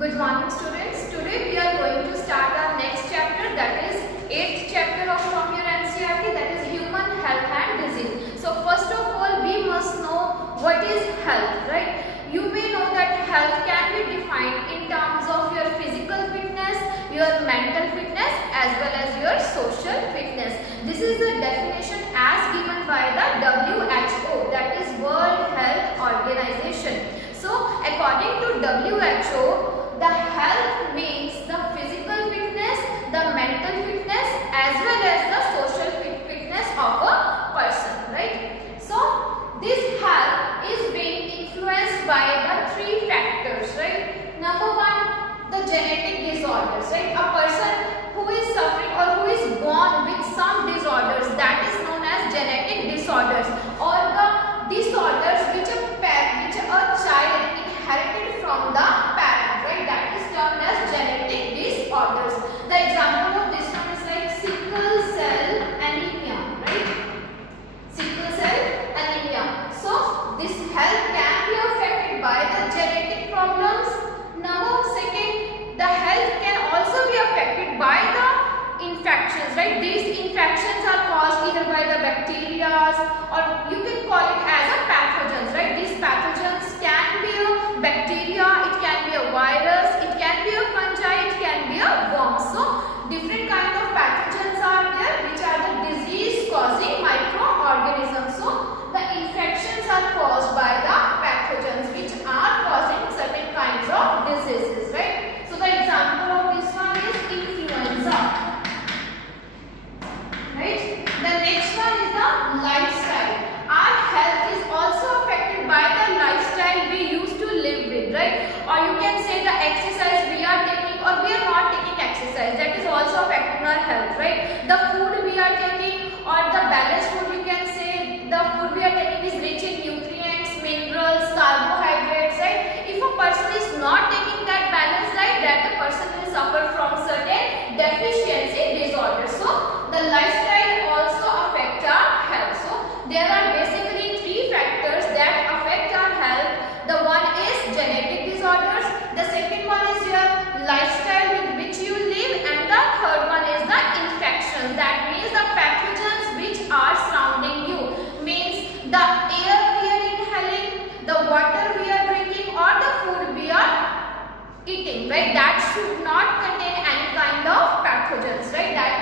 Good morning students. Today we are going to start our next chapter, that is 8th chapter of from your NCERT, that is Human Health and Disease. So first of all we must know what is health, right? You may know that health can be defined in terms of your physical fitness, your mental fitness as well as your social fitness. This is the definition as given by the WHO, that is World Health Organization. So according to WHO, the health means the physical fitness, the mental fitness as well as the social fitness of a person, right? So this health is being influenced by the three factors, right? Number one, the genetic disorders, right? A person who is suffering or who is born with some disorders, that is known as genetic disorders, or the disorders which a child inherited from the parent, right? That is termed as genetic disorders. The example of this one is like sickle cell anemia, right? Sickle cell anemia. So this health can be affected by the genetic problems. Number second, the health can also be affected by the infections, right? These infections are caused either by the bacteria or you can call it as a pathogens, right? These pathogens can be a bacteria, it can be a virus, it can be a fungi, it can be a worm. So different kind of pathogens are there which are the disease causing microorganisms. So the infections are caused by the pathogens which are causing certain kinds of diseases, right? So the example of this one is influenza. Right? The next one is the lifestyle. Our health is also affected by the lifestyle we used to live with, right? Or you can say the exercise we are taking or we are not taking exercise, that is also affecting our health, right? The food we are taking or the balanced food, you can say the food we are taking is rich in nutrients, minerals, carbohydrates, right? If a person is not taking that balanced diet, that the person will suffer from certain deficiency disorders. So the lifestyle also affects our health. So there are basically three factors that affect our health. The one is genetic disorders, the second one is your lifestyle with which you live, and the third one is the infections. That means the pathogens which are surrounding you, means the air we are inhaling, the water we are drinking or the food we are eating, right? That should not contain any kind of pathogens, right? That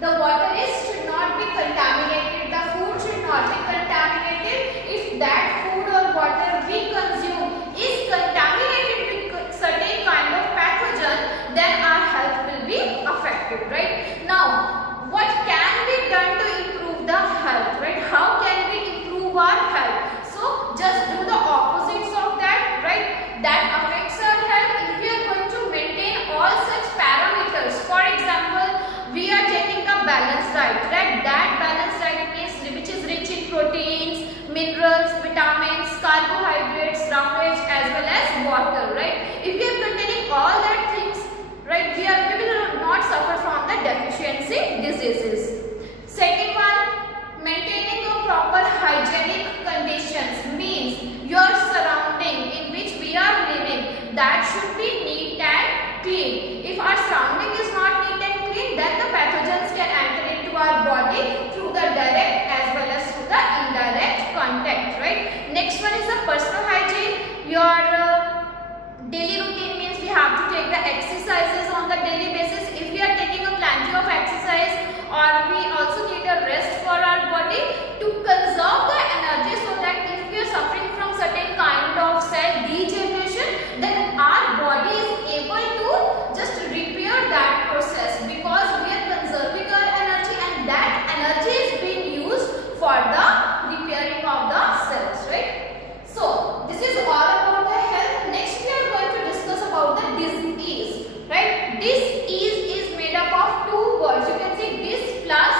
the water should not be contaminated, the food should not be contaminated. If that food or water we consume is contaminated with certain kind of pathogen, then our health will be affected, right? Now, what can be done to improve the health, right? How can we improve our health? So, just do the opposites of that, right? That affects our health. If we are going to maintain all such parameters, for example, we are taking a balanced diet, right? That balanced diet means which is rich in proteins, minerals, vitamins, carbohydrates, roughage as well as water, right? If we are containing all that things, right, we will not suffer from the deficiency diseases. Second one, maintaining a proper hygienic conditions means your surrounding in which we are living, that should be neat and clean. If our surrounding is not neat and clean, then the pathogens can enter into our body through the direct as well as through the indirect contact, right? Next one is the personal hygiene. Your daily routine means we have to take the exercises on the daily basis. If we are taking a plenty of exercise, or we also need a rest for our body to conserve the energy, so that if we are suffering from certain kind of cell degeneration, then our body is able to just repair that process, because we are conserving our energy and that energy is being used for the repairing of the cells, right? So this is all about the health. Next we are going to discuss about the disease, right? Disease is made up of two words. You can say dis plus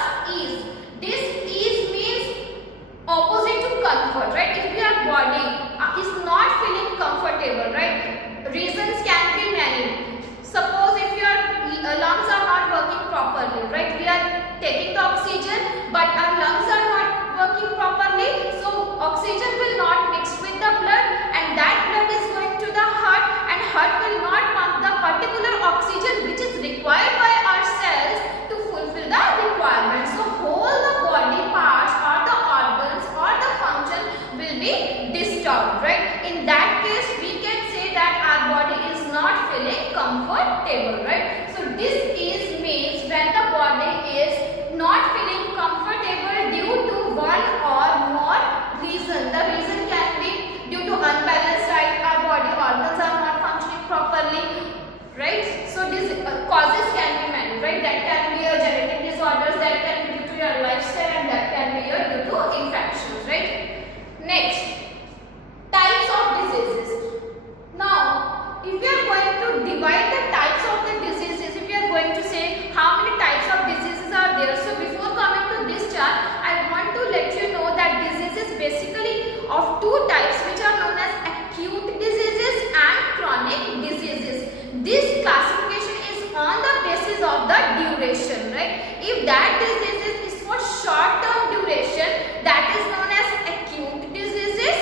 if we are going to divide the types of the diseases, if we are going to say how many types of diseases are there, so before coming to this chart, I want to let you know that diseases basically of two types which are known as acute diseases and chronic diseases. This classification is on the basis of the duration, right? If that disease is for short term duration, that is known as acute diseases.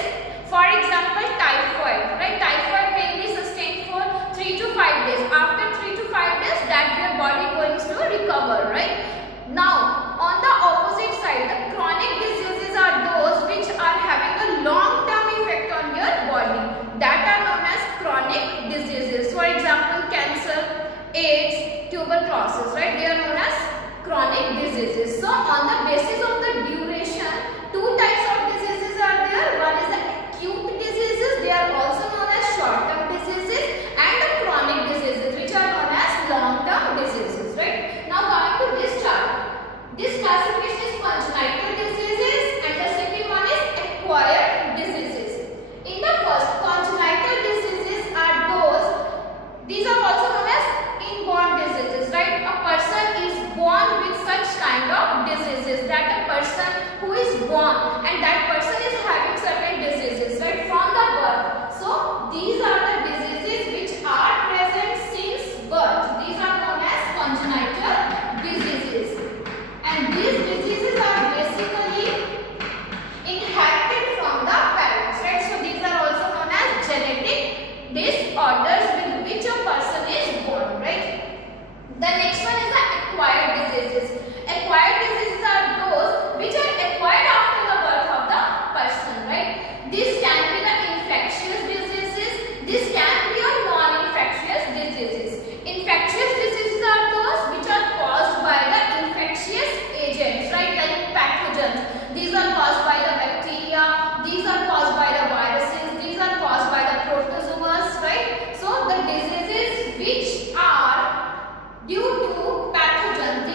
For example, typhoid, right? Typhoid may be sustained for 3 to 5 days. After 3 to 5 days, that your body going to recover, right? Now, on the opposite side, the chronic diseases are those which are having a long-term effect on your body. That are known as chronic diseases. For example, cancer, AIDS, tuberculosis, right? They are known as chronic diseases. So, on the basis of the duration, two types of diseases are there. One is the acute diseases, they are also known as short-term diseases, and the chronic diseases which are known as long-term diseases, right? Now coming to this chart, this classification is congenital diseases and the second one is acquired diseases. In the first, congenital diseases are those, these are also known as inborn diseases, right? A person is born with such kind of diseases, that a person who is born and that person is having certain diseases, right, from the birth. So these are the diseases which are present since birth. These are known as congenital diseases, and these diseases are basically inherited from the parents, right? So these are also known as genetic disorders with which a person is born, right? The next one is the acquired diseases. Acquired diseases are those which are acquired after the birth of the person, right? This can be the infectious diseases. This can be a non-infectious diseases. Infectious diseases are those which are caused by the infectious agents, right? Like pathogens. These are caused by the bacteria. These are caused by the viruses. These are caused by the protozoans, right? So the diseases which are due to pathogens,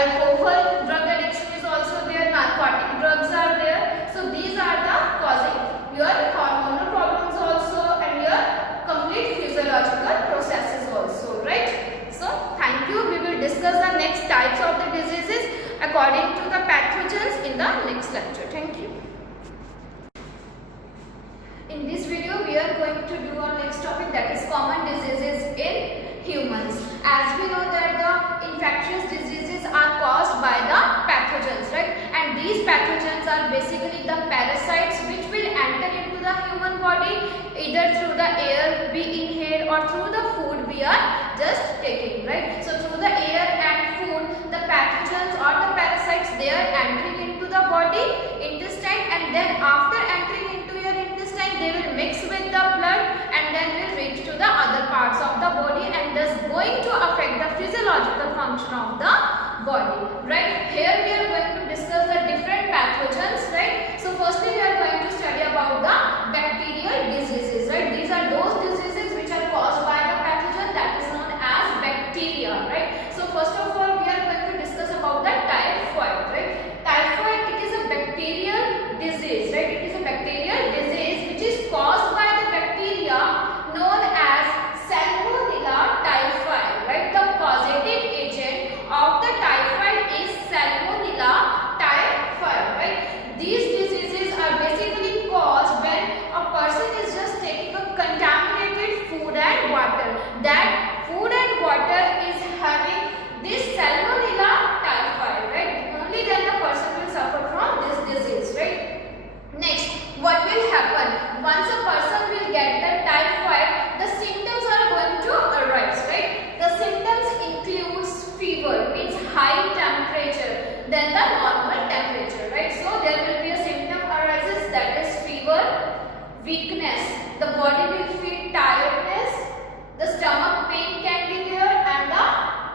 alcohol, drug addiction is also there, narcotic drugs are there. So these are the causing your hormonal problems also and your complete physiological processes also, right? So thank you. We will discuss the next types of the diseases according to the pathogens in the next lecture. Thank you. In this video, we are going to do our next topic, that is common diseases in humans. As we know that the infectious diseases are caused by the pathogens, right? And these pathogens are basically the parasites which will enter into the human body either through the air we inhale or through the food we are just taking, right? So through the air and food, the pathogens or the parasites, they are entering into the body, intestine, and then after entering into your intestine, they will mix with the blood and then will reach to the other parts of the body and thus going to affect the physiological function of the body, right? Here we are going to discuss the different pathogens, right? So firstly we are going to study about the bacterial diseases, right? These are those diseases which are caused by the pathogen that is known as bacteria, right? So first of all we are going to discuss about the typhoid, right? Typhoid, it is a bacterial disease, right? It is a bacterial disease which is caused by the bacteria known as Salmonella typhi, right? The causative agent of the typhoid is Salmonella typhi, right? These diseases are basically caused when a person is just taking a contaminated food and water. That food and water is having this Salmonella typhi, right? Only then the person will suffer from this disease, right? Next, what will happen? Once a person will get the typhoid, the symptoms are going to arise, right? The symptoms includes fever, means high temperature than the normal temperature, right? So there will be a symptom arises, that is fever, weakness, the body will feel tiredness, the stomach pain can be there, and the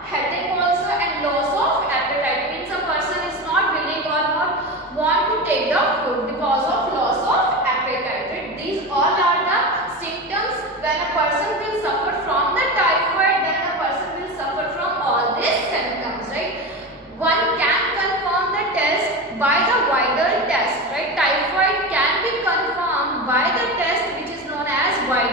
headache also, and loss of appetite, means a person is not willing or not want to take the food because of loss of appetite, right? These all are the symptoms when a person will suffer from the typhoid, then a person will suffer from all these symptoms, right? One can confirm the test by the viral test, right? Typhoid can be confirmed by the test which is known as viral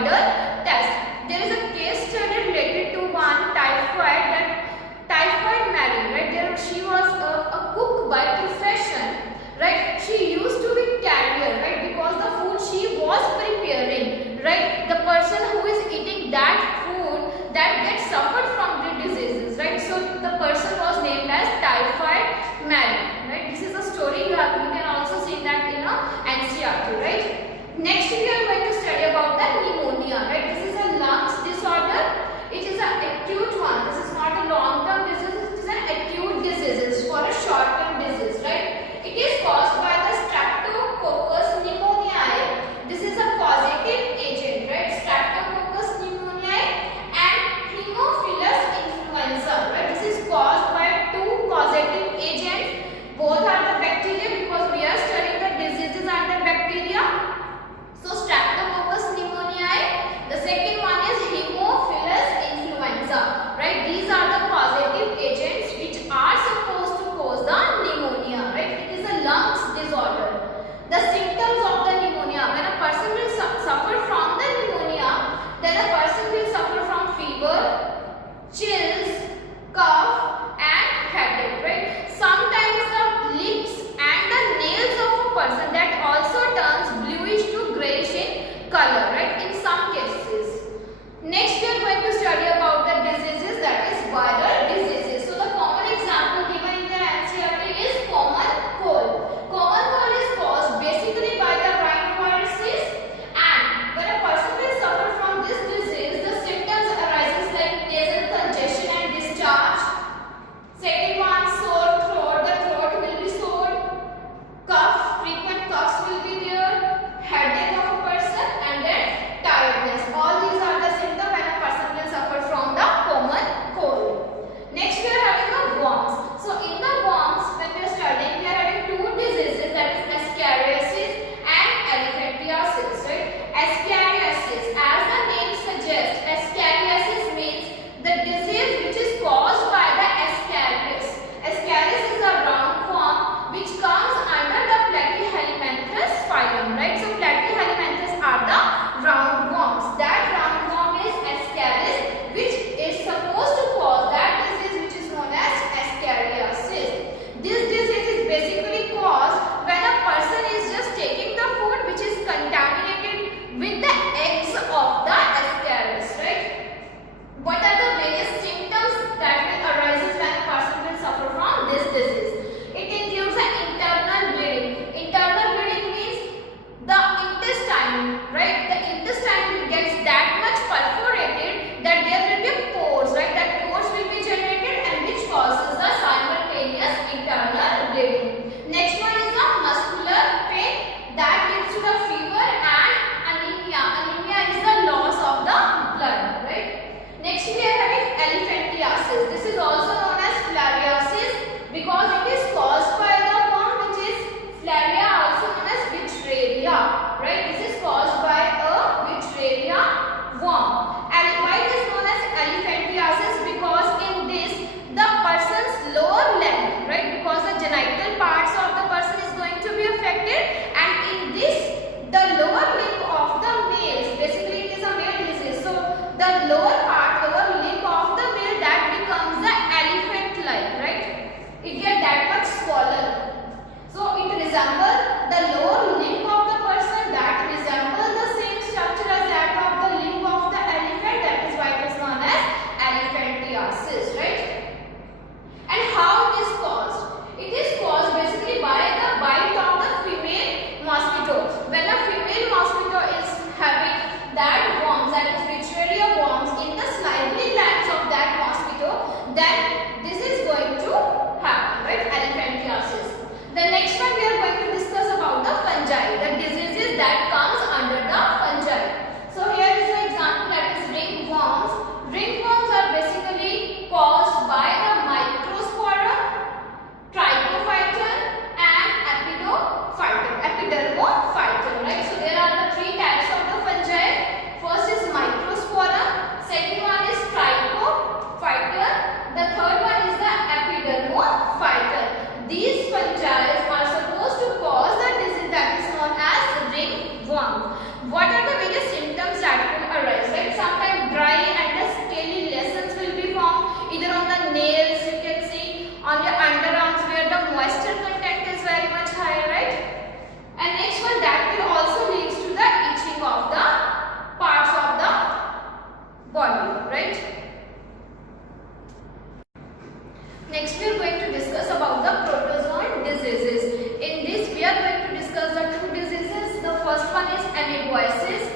Next we are going to discuss about the Protozoan Diseases. In this we are going to discuss the two diseases. The first one is amoebiasis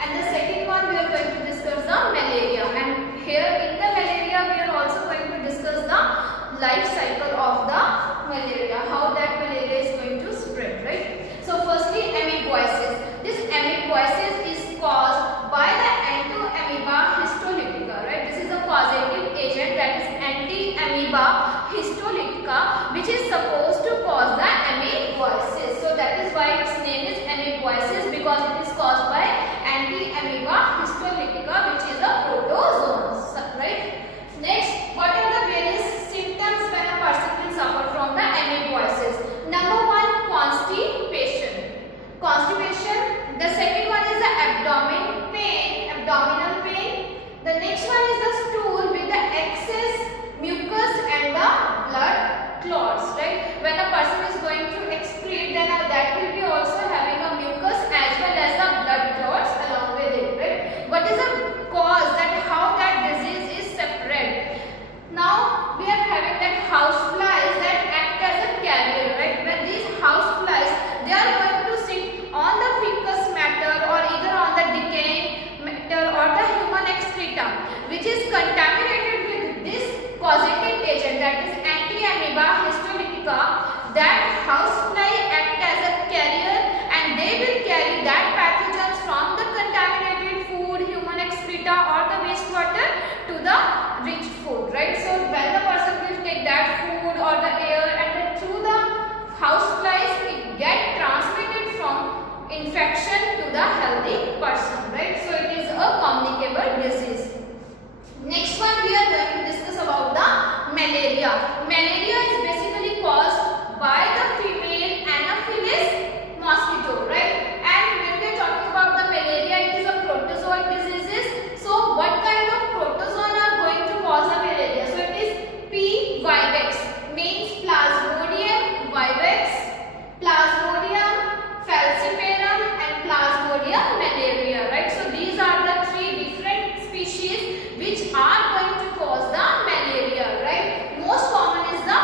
and the second one we are going to discuss the malaria. And here in the malaria we are also going to discuss the life cycle of the malaria, how that malaria is going to spread, right? So firstly, amoebiasis. This amoebiasis is caused by the Ento-amoeba histolytica, right? This is a causative agent, that is anti-amoeba histolytica, which is supposed to cause the amoebiasis. So that is why its name is amoebiasis, because it is caused by anti-amoeba histolytica, which is a protozoan, right? Next, what are the various symptoms when a person will suffer from the amoebiasis? Number one, constipation. Constipation. The second one is the abdominal pain. The next one is the stool with the excess mucus and the blood clots, right? When a person is going to excrete, then that will be also having a mucus as well as the blood clots along with it, right? What is the cause, that how that disease is separate? Now we are having that house flies that act as a carrier, right? When these house flies, they are going to sit on the fecal matter or either on the decaying matter or the human excreta, which is contaminated with this causative agent, that is anti-amoeba histolytica. That house fly act as a carrier and they will carry that pathogens from the contaminated food, human excreta or the wastewater to the rich food, right? So when the person will take that food or the air and then through the house flies, it get transmitted from infection to the healthy person, right? So it is a communicable disease. Next one we are going to discuss about the malaria. Malaria is basically caused by the female Anopheles mosquito, right? And when we are talking about the malaria, it is a protozoan diseases. So what kind of protozoan are going to cause a malaria? So it is P. vivax, means Plasmodium vivax, Plasmodium falciparum and Plasmodium malaria, right? So these are the three different species which are going to cause the malaria, right? Most common is the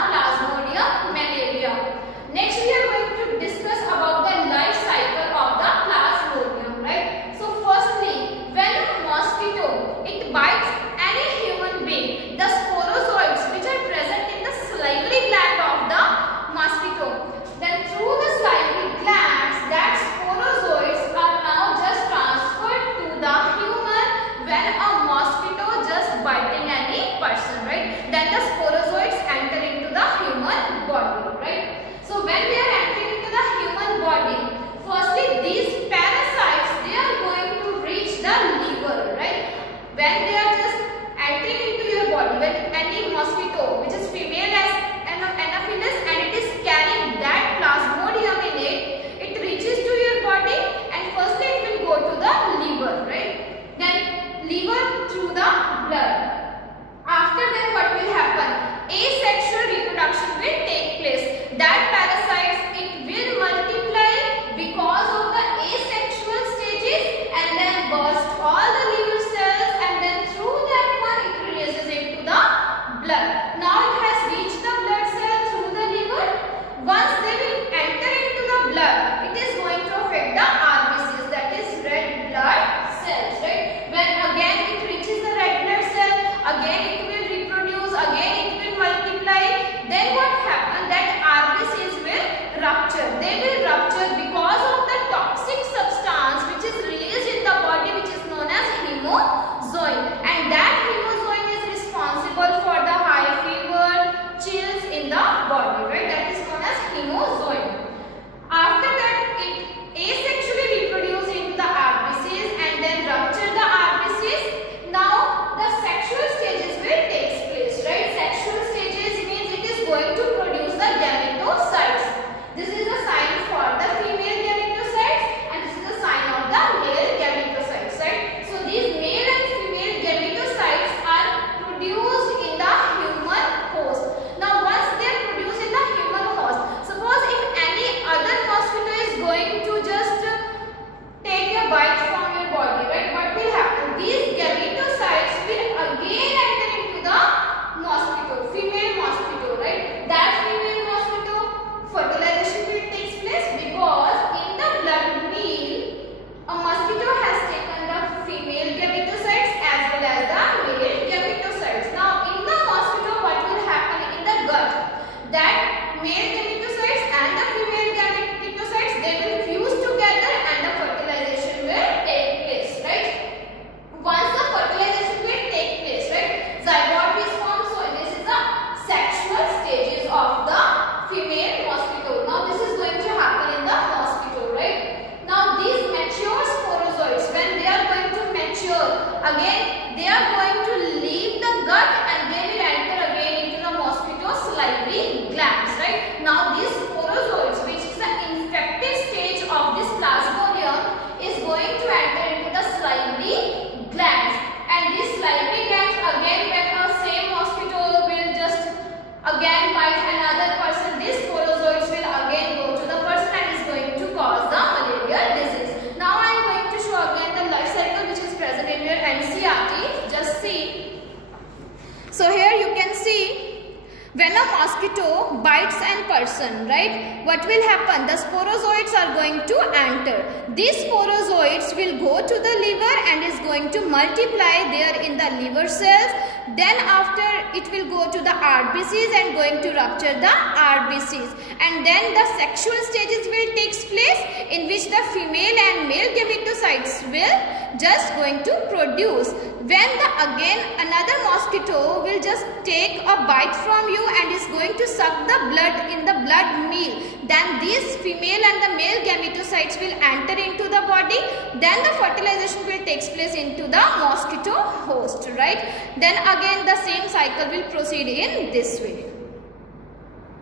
When a mosquito bites a person, right, what will happen? The sporozoites are going to enter. These sporozoites will go to the liver and is going to multiply there in the liver cells. Then after it will go to the RBCs and going to rupture the RBCs. And then the sexual stages will take place, in which the female and male gametocytes will just going to produce. When again another mosquito will just take a bite from you and is going to suck the blood in the blood meal, then these female and the male gametocytes will enter into the body. Then the fertilization will take place into the mosquito host, right? Then again the same cycle will proceed in this way.